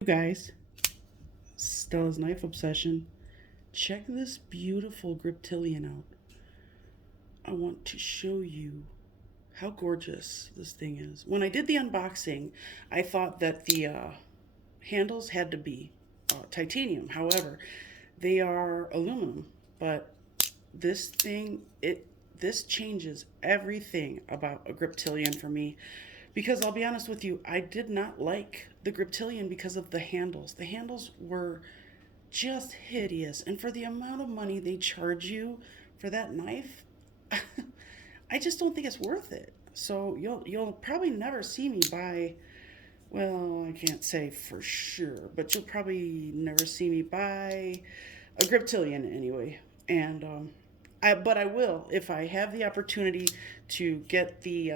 You guys, Stella's knife obsession. Check this beautiful Griptilian out. I want to show you how gorgeous this thing is. When I did the unboxing, I thought that the handles had to be titanium. However, they are aluminum. But this changes everything about a Griptilian for me. Because I'll be honest with you, I did not like the Griptilian because of the handles. The handles were just hideous. And for the amount of money they charge you for that knife, I just don't think it's worth it. So you'll probably never see me buy. Well, I can't say for sure, but you'll probably never see me buy a Griptilian anyway. And but I will if I have the opportunity to get the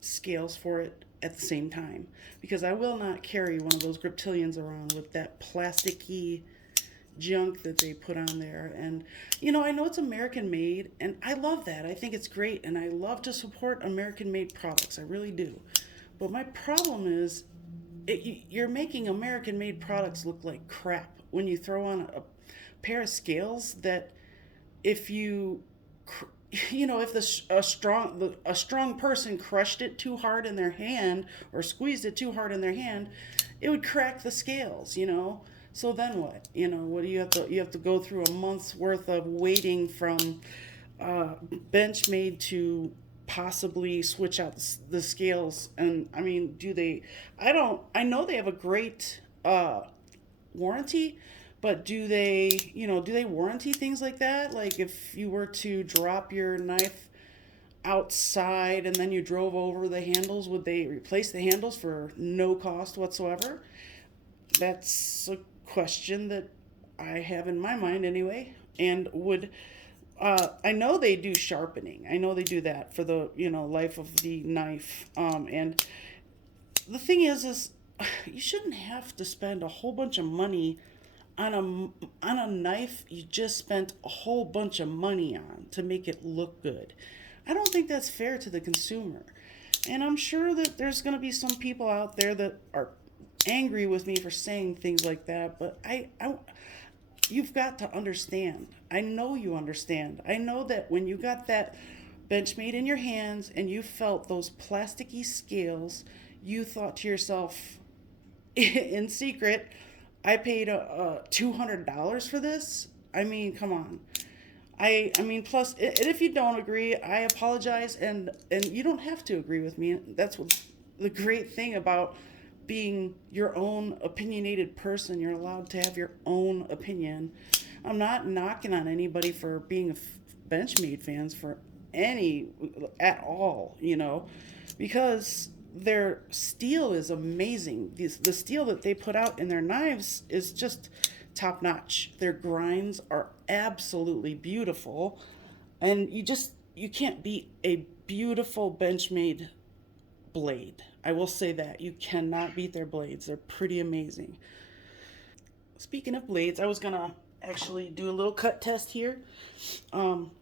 scales for it at the same time, because I will not carry one of those Griptilians around with that plasticky junk that they put on there. And I know it's American made, and I love that. I think it's great, and I love to support American made products. I really do. But my problem is you're making American made products look like crap when you throw on a pair of scales that if you if a strong person crushed it too hard in their hand or squeezed it too hard in their hand, it would crack the scales. So then what? What do you have to go through a month's worth of waiting from Benchmade to possibly switch out the scales. And I mean, do they? I know they have a great warranty, but do they warranty things like that? Like if you were to drop your knife outside and then you drove over the handles, would they replace the handles for no cost whatsoever? That's a question that I have in my mind anyway. And I know they do sharpening. I know they do that for the life of the knife. And the thing is you shouldn't have to spend a whole bunch of money on a knife you just spent a whole bunch of money on to make it look good. I don't think that's fair to the consumer. And I'm sure that there's going to be some people out there that are angry with me for saying things like that, but you've got to understand. I know you understand. I know that when you got that Benchmade in your hands and you felt those plasticky scales, you thought to yourself, in secret, I paid $200 for this. I mean, come on. I mean, plus, and if you don't agree, I apologize, and you don't have to agree with me. That's what the great thing about being your own opinionated person. You're allowed to have your own opinion. I'm not knocking on anybody for being Benchmade fans for any at all, because their steel is amazing. The steel that they put out in their knives is just top notch. Their grinds are absolutely beautiful, and you can't beat a beautiful Benchmade blade. I will say that you cannot beat their blades. They're pretty amazing. Speaking of blades, I was gonna actually do a little cut test here,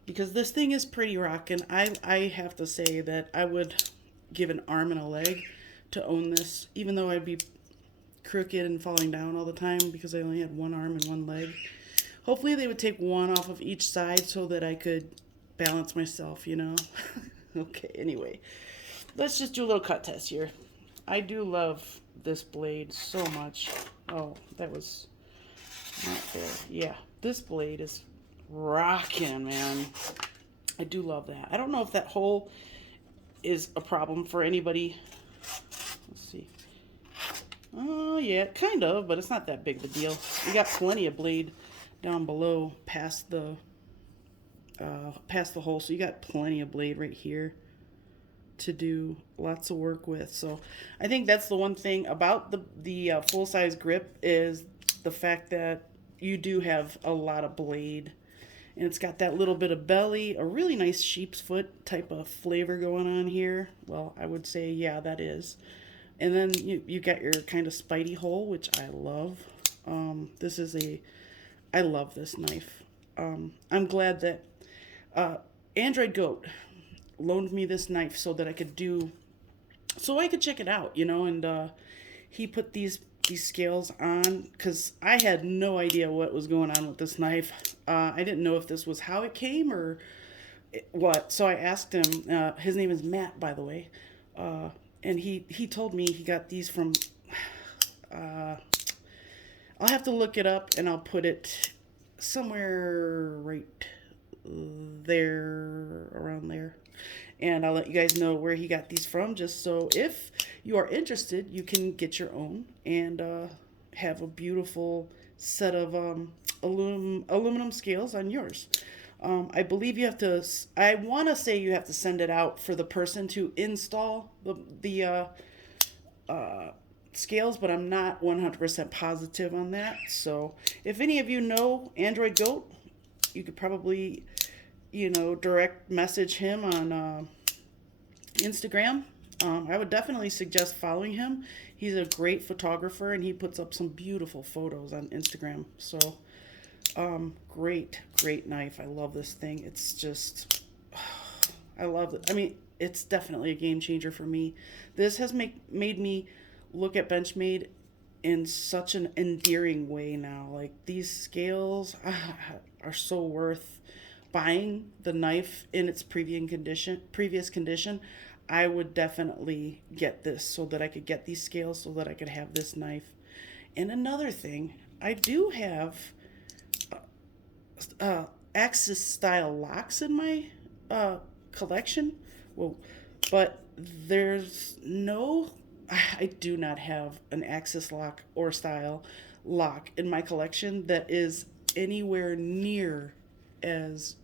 because this thing is pretty rocking. I have to say that I would give an arm and a leg to own this, even though I'd be crooked and falling down all the time because I only had one arm and one leg. Hopefully they would take one off of each side so that I could balance myself. Okay, anyway. Let's just do a little cut test here. I do love this blade so much. Oh, that was not fair. Yeah, this blade is rocking, man. I do love that. I don't know if that hole is a problem for anybody. Let's see. Oh, yeah, kind of, but it's not that big of a deal. You got plenty of blade down below past the hole, so you got plenty of blade right here to do lots of work with. So I think that's the one thing about the full size grip is the fact that you do have a lot of blade, and it's got that little bit of belly, a really nice sheep's foot type of flavor going on here. Well, I would say, yeah, that is. And then you got your kind of spidey hole, which I love. I love this knife. I'm glad that Android Goat loaned me this knife so I could check it out, and he put these these scales on because I had no idea what was going on with this knife. I didn't know if this was how it came or what. So I asked him. His name is Matt, by the way, and he told me he got these from. Uh, I'll have to look it up and I'll put it somewhere right there, around there. And I'll let you guys know where he got these from, just so if you are interested, you can get your own and have a beautiful set of aluminum scales on yours. I believe you have to. I want to say you have to send it out for the person to install the scales, but I'm not 100% positive on that. So if any of you know Android Goat, you could probably, direct message him on Instagram. I would definitely suggest following him. He's a great photographer and he puts up some beautiful photos on Instagram. So, great knife. I love this thing. It's just, I love it. I mean, it's definitely a game changer for me. This has made me look at Benchmade in such an endearing way now. Like these scales are so worth buying the knife in its previous condition. I would definitely get this so that I could get these scales so that I could have this knife. And another thing, I do have Axis style locks in my collection. Well, but there's no, I do not have an Axis lock or style lock in my collection that is anywhere near as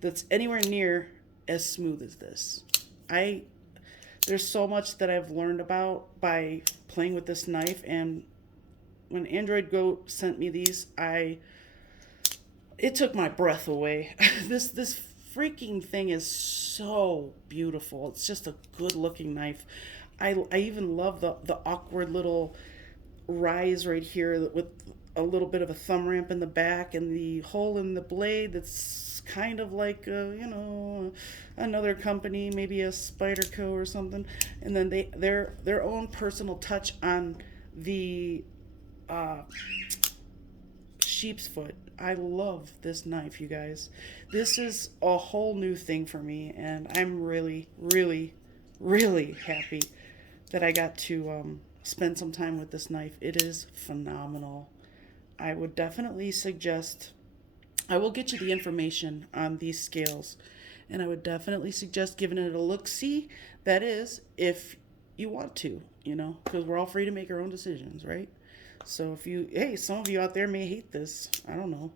that's anywhere near as smooth as this. I There's so much that I've learned about by playing with this knife, and when Android Goat sent me these, it took my breath away. This freaking thing is so beautiful. It's just a good looking knife. I even love the awkward little rise right here with a little bit of a thumb ramp in the back and the hole in the blade that's kind of like another company, maybe a Spyderco or something, and then their own personal touch on the sheep's foot. I love this knife, you guys. This is a whole new thing for me, and I'm really, really, really happy that I got to spend some time with this knife. It is phenomenal. I would definitely suggest, I will get you the information on these scales, and I would definitely suggest giving it a look-see. That is, if you want to, because we're all free to make our own decisions, right? So some of you out there may hate this. I don't know,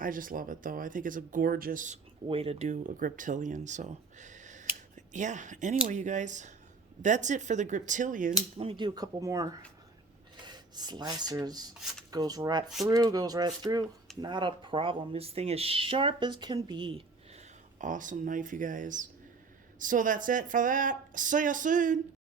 I just love it though. I think it's a gorgeous way to do a Griptilian. So yeah, anyway, you guys, that's it for the Griptilian. Let me do a couple more slicers. Goes right through. Not a problem. This thing is sharp as can be. Awesome knife, you guys. So that's it for that. See you soon.